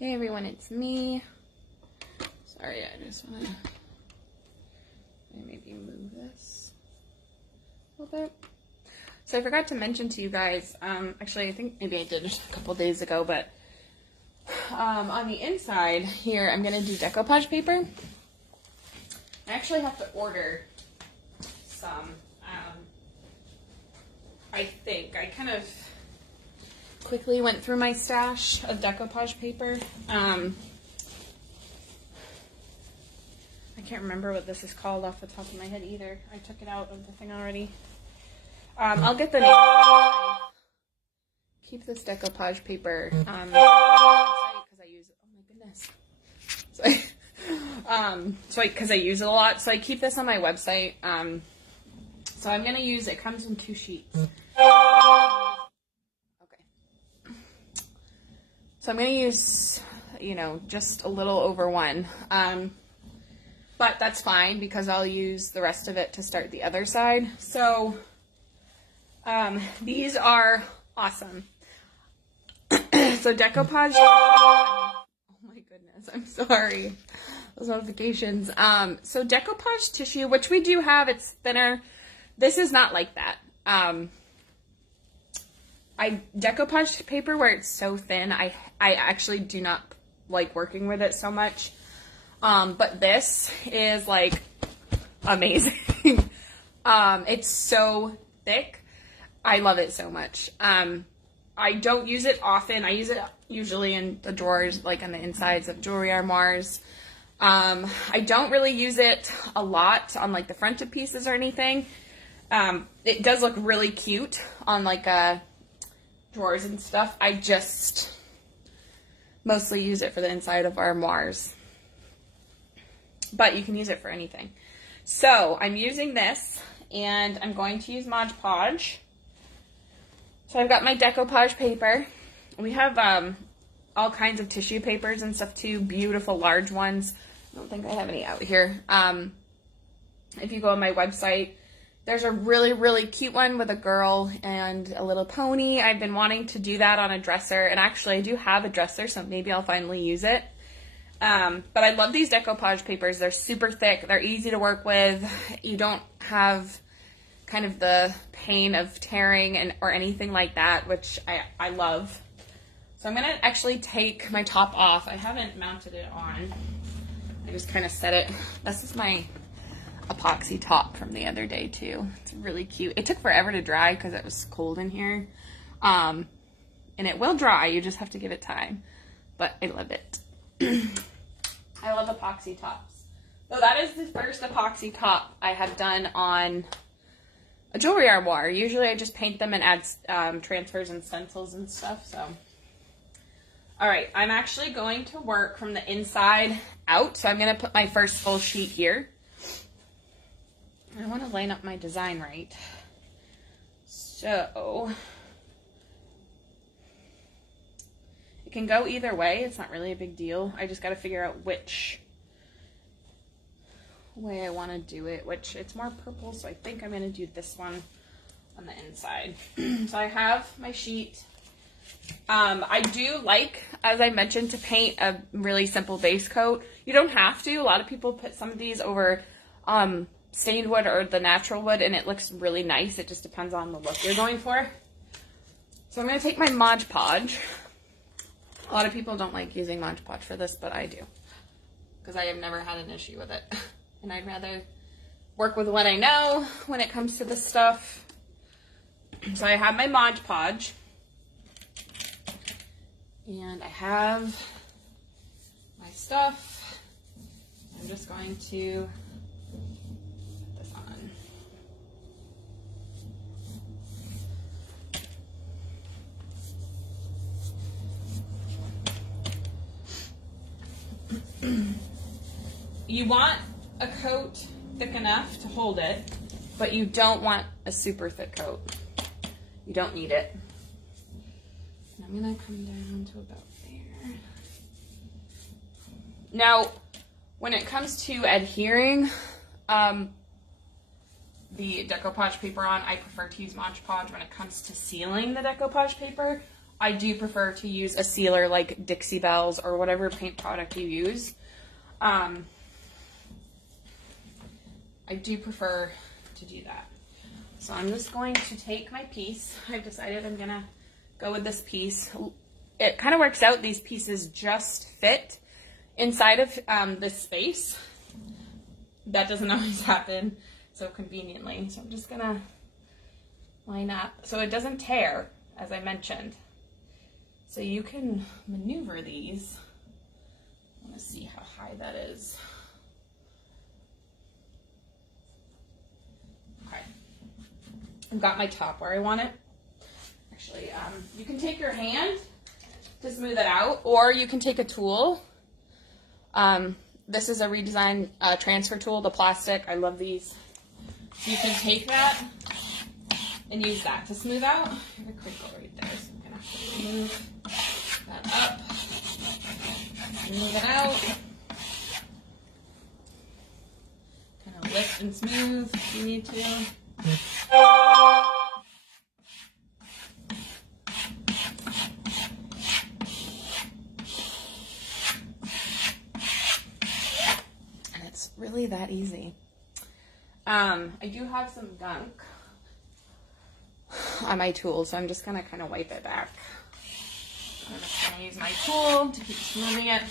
Hey everyone, it's me. Sorry, I just want to maybe move this a little bit. So I forgot to mention to you guys, actually I think maybe I did a couple days ago, but on the inside here I'm going to do decoupage paper. I actually have to order some. I think I kind of quickly went through my stash of decoupage paper. I can't remember what this is called off the top of my head either. I took it out of the thing already. I'll get the name. Keep this decoupage paper because I use it. Oh my goodness. Because I use it a lot, so I keep this on my website. So I'm gonna use it. Comes in 2 sheets. So I'm going to use, just a little over 1. But that's fine because I'll use the rest of it to start the other side. So these are awesome. So decoupage. Oh my goodness, I'm sorry. Those notifications. So decoupage tissue, which we do have, it's thinner. This is not like that. Decoupage paper where it's so thin, I actually do not like working with it so much. But this is like amazing. It's so thick. I love it so much. I don't use it often. I use it usually in the drawers, like on the insides of jewelry armoires. I don't really use it a lot on like the fronted pieces or anything. It does look really cute on like drawers and stuff. I just mostly use it for the inside of armoires, but you can use it for anything. So I'm using this, and I'm going to use Mod Podge. So I've got my decoupage paper. We have all kinds of tissue papers and stuff too, beautiful large ones. I don't think I have any out here. If you go on my website, there's a really, really cute one with a girl and a little pony. I've been wanting to do that on a dresser, and actually I do have a dresser, so maybe I'll finally use it. But I love these decoupage papers. They're super thick. They're easy to work with. You don't have kind of the pain of tearing or anything like that, which I love. So I'm going to actually take my top off. I haven't mounted it on. I just kind of set it. This is my epoxy top from the other day too. It's really cute. It took forever to dry because it was cold in here. And it will dry, you just have to give it time. But I love it. I love epoxy tops. So that is the first epoxy top I have done on a jewelry armoire. Usually I just paint them and add transfers and stencils and stuff. So, all right, I'm actually going to work from the inside out. So I'm going to put my first full sheet here. I want to line up my design right. So it can go either way. It's not really a big deal. I just got to figure out which way I want to do it, which it's more purple, so I think I'm going to do this one on the inside. So I have my sheet. I do like, as I mentioned, to paint a really simple base coat. You don't have to. A lot of people put some of these over stained wood or the natural wood, and it looks really nice. It just depends on the look you're going for. So I'm going to take my Mod Podge. A lot of people don't like using Mod Podge for this, but I do, because I have never had an issue with it. And I'd rather work with what I know when it comes to this stuff. So I have my Mod Podge, and I have my stuff. I'm just going to put this on. You want a coat thick enough to hold it, but you don't want a super thick coat. You don't need it. And I'm gonna come down to about there. Now, when it comes to adhering the decoupage paper on, I prefer to use Mod Podge. When it comes to sealing the decoupage paper, I do prefer to use a sealer like Dixie Belle's or whatever paint product you use. I do prefer to do that. So I'm just going to take my piece. I've decided I'm gonna go with this piece. It kind of works out, these pieces just fit inside of this space. That doesn't always happen so conveniently. So I'm just gonna line up so it doesn't tear, as I mentioned. So you can maneuver these. I want to see how high that is. Okay. I've got my top where I want it. Actually, you can take your hand to smooth it out, or you can take a tool. This is a Redesign transfer tool, the plastic. I love these. So you can take that and use that to smooth out. There's a crinkle right there, so I'm gonna have to move that up, smooth it out, kind of lift and smooth if you need to. And it's really that easy. I do have some gunk on my tool, so I'm just gonna kind of wipe it back. I'm just gonna use my tool to keep smoothing it.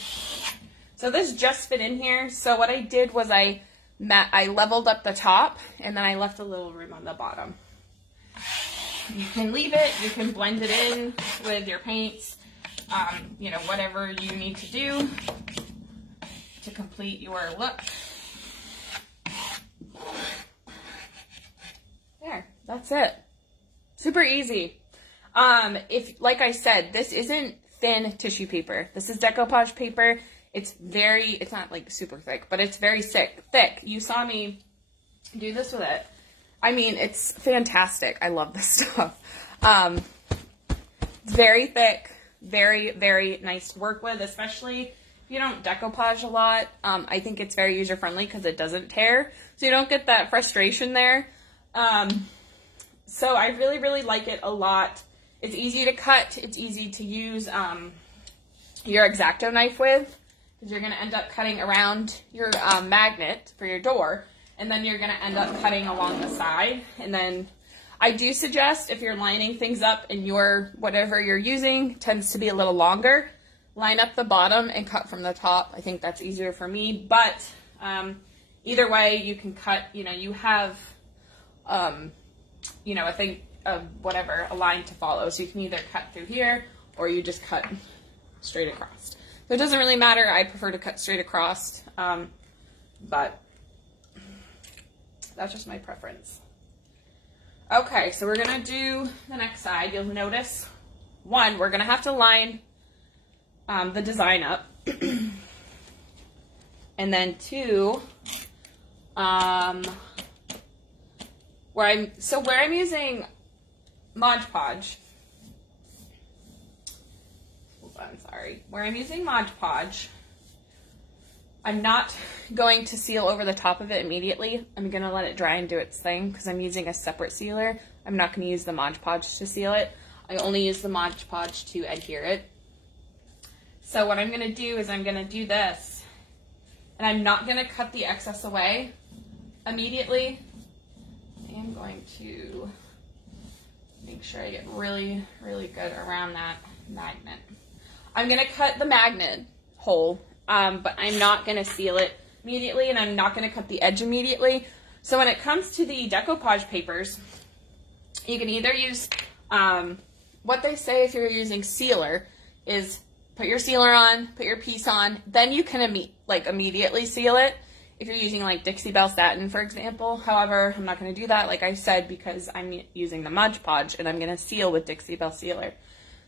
So this just fit in here. So what I did was I leveled up the top, and then I left a little room on the bottom. You can leave it, you can blend it in with your paints, you know, whatever you need to do to complete your look. There, that's it. Super easy. If, like I said, this isn't thin tissue paper. This is decoupage paper. It's not like super thick, but it's very thick. You saw me do this with it. I mean, it's fantastic. I love this stuff. It's very thick, very, very nice to work with, especially if you don't decoupage a lot. I think it's very user-friendly because it doesn't tear, so you don't get that frustration there. So I really, really like it a lot. It's easy to cut. It's easy to use your X-Acto knife with, because you're going to end up cutting around your magnet for your door, and then you're going to end up cutting along the side. And then I do suggest, if you're lining things up and your whatever you're using tends to be a little longer, line up the bottom and cut from the top. I think that's easier for me, but either way, you can cut, you know, you have, you know, I think whatever, a line to follow. So you can either cut through here or you just cut straight across. So it doesn't really matter. I prefer to cut straight across, but that's just my preference. Okay, so we're gonna do the next side. You'll notice, one, we're gonna have to line the design up, and then two, where I'm using Mod Podge. I'm sorry. Where I'm using Mod Podge, I'm not going to seal over the top of it immediately. I'm going to let it dry and do its thing because I'm using a separate sealer. I'm not going to use the Mod Podge to seal it. I only use the Mod Podge to adhere it. So what I'm going to do is I'm going to do this, and I'm not going to cut the excess away immediately. I am going to make sure I get really, really good around that magnet. I'm going to cut the magnet hole, but I'm not going to seal it immediately, and I'm not going to cut the edge immediately. So when it comes to the decoupage papers, you can either use, what they say if you're using sealer is put your sealer on, put your piece on, then you can immediately seal it. If you're using like Dixie Belle satin, for example. However, I'm not going to do that, like I said, because I'm using the Mod Podge and I'm going to seal with Dixie Belle sealer.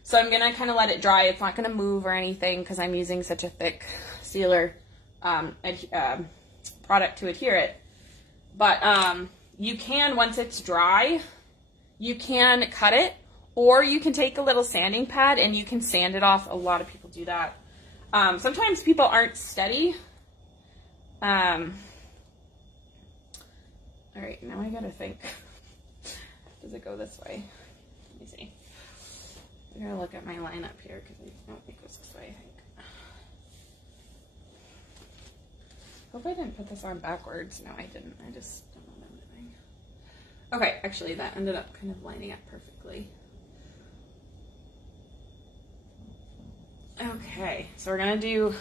So I'm going to kind of let it dry. It's not going to move or anything because I'm using such a thick sealer product to adhere it. But you can, once it's dry, you can cut it, or you can take a little sanding pad and you can sand it off. A lot of people do that. Sometimes people aren't steady. All right, now I gotta think. Does it go this way? Let me see. I gotta look at my line up here because I don't think it goes this way, I think. Hope I didn't put this on backwards. No, I didn't. I just don't know what I'm doing. Okay, actually that ended up kind of lining up perfectly. Okay, so we're gonna do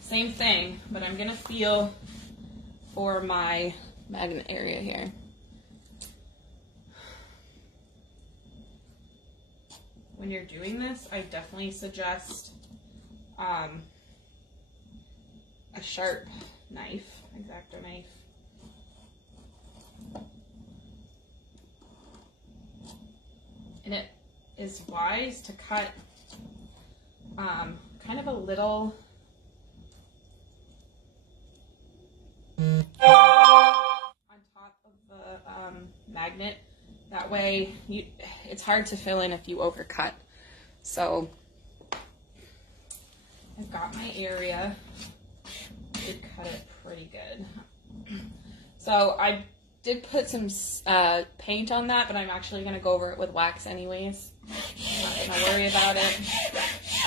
the same thing, but I'm gonna feel for my magnet area here. When you're doing this, I definitely suggest a sharp knife, X-Acto knife. And it is wise to cut kind of a little on top of the magnet. That way it's hard to fill in if you overcut. So I've got my area. Did cut it pretty good. So I did put some paint on that, but I'm actually going to go over it with wax anyways. I'm not going to worry about it.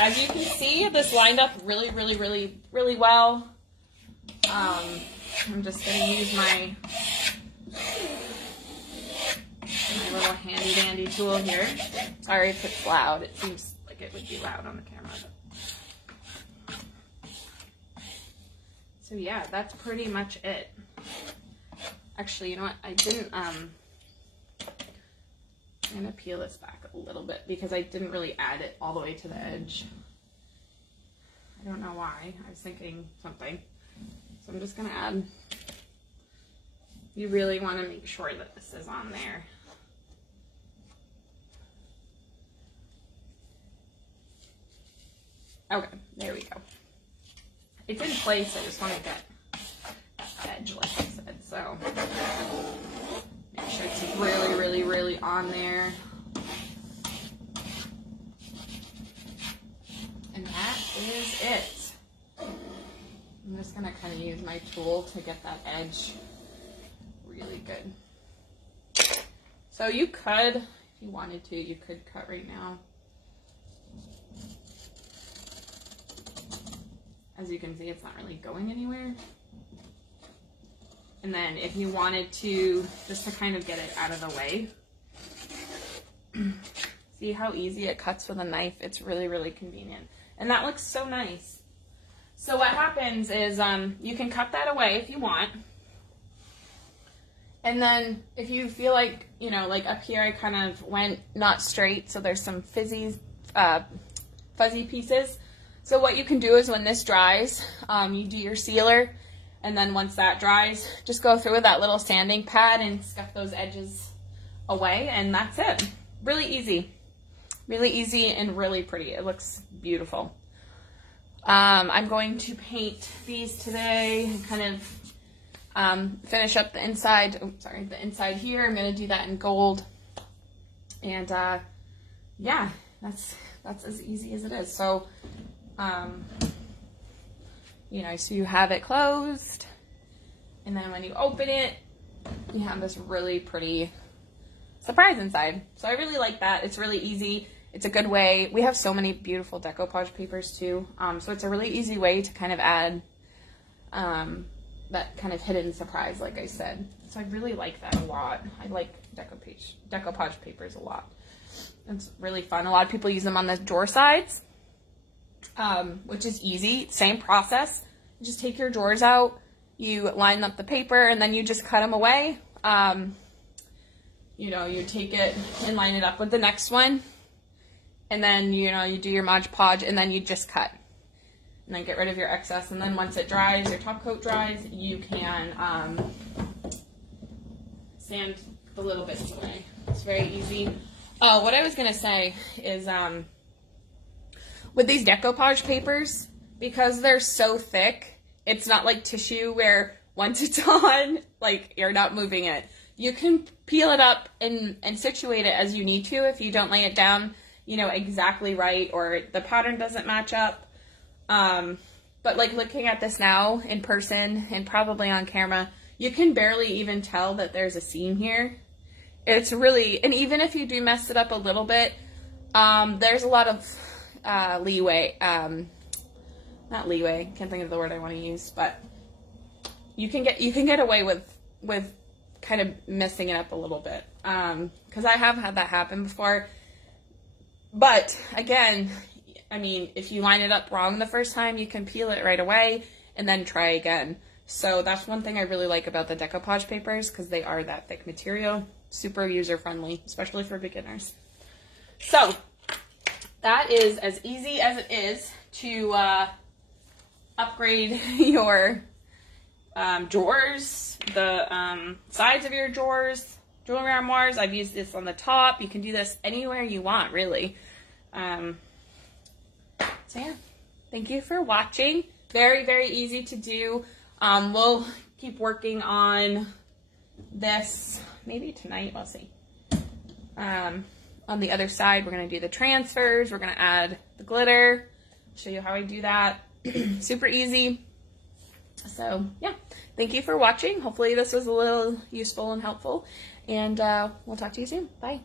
As you can see, this lined up really, really, really, really well. I'm just going to use my little handy dandy tool here. Sorry if it's loud. It seems like it would be loud on the camera. So yeah, that's pretty much it. Actually, you know what? I didn't, I'm going to peel this back a little bit because I didn't really add it all the way to the edge. I don't know why. I was thinking something. So I'm just going to add. You really want to make sure that this is on there. Okay, there we go. It's in place, I just want to get that edge, like I said, so make sure it's really, really, really on there. And that is it. I'm just going to kind of use my tool to get that edge really good. So you could, if you wanted to, you could cut right now. As you can see, it's not really going anywhere. And then if you wanted to, just to kind of get it out of the way, see how easy it cuts with a knife? It's really, really convenient. And that looks so nice. So what happens is you can cut that away if you want. And then if you feel like, you know, like up here I kind of went not straight, so there's some fuzzy pieces. So what you can do is when this dries, you do your sealer, and then once that dries, just go through with that little sanding pad and scuff those edges away, and that's it. Really easy and really pretty. It looks beautiful. I'm going to paint these today and kind of finish up the inside. Oh, sorry, the inside here. I'm going to do that in gold, and yeah, that's as easy as it is. So. You know, so you have it closed, and then when you open it, you have this really pretty surprise inside. So I really like that. It's really easy. It's a good way. We have so many beautiful decoupage papers too. So it's a really easy way to kind of add that kind of hidden surprise, like I said. So I really like that a lot. I like decoupage papers a lot. It's really fun. A lot of people use them on the drawer sides. Which is easy. Same process. You just take your drawers out, you line up the paper, and then you just cut them away. You know, you take it and line it up with the next one, and then, you know, you do your Mod Podge, and then you just cut. And then get rid of your excess, and then once it dries, your top coat dries, you can sand the little bits away. It's very easy. Oh, what I was going to say is, with these decoupage papers, because they're so thick, it's not like tissue where once it's on, like, you're not moving it. You can peel it up and situate it as you need to if you don't lay it down, you know, exactly right, or the pattern doesn't match up. But like looking at this now in person and probably on camera, you can barely even tell that there's a seam here. It's really, and even if you do mess it up a little bit, There's a lot of leeway, not leeway, can't think of the word I want to use, but you can get away with kind of messing it up a little bit, because I have had that happen before. But again, I mean, if you line it up wrong the first time, you can peel it right away and then try again. So that's one thing I really like about the decoupage papers, because they are that thick material, super user-friendly, especially for beginners. So that is as easy as it is to upgrade your drawers, the sides of your drawers, jewelry armoires. I've used this on the top. You can do this anywhere you want, really. So yeah, thank you for watching. Very, very easy to do. We'll keep working on this maybe tonight. We'll see. On the other side, we're going to do the transfers. We're going to add the glitter. Show you how I do that. Super easy. So yeah, thank you for watching. Hopefully this was a little useful and helpful, and we'll talk to you soon. Bye.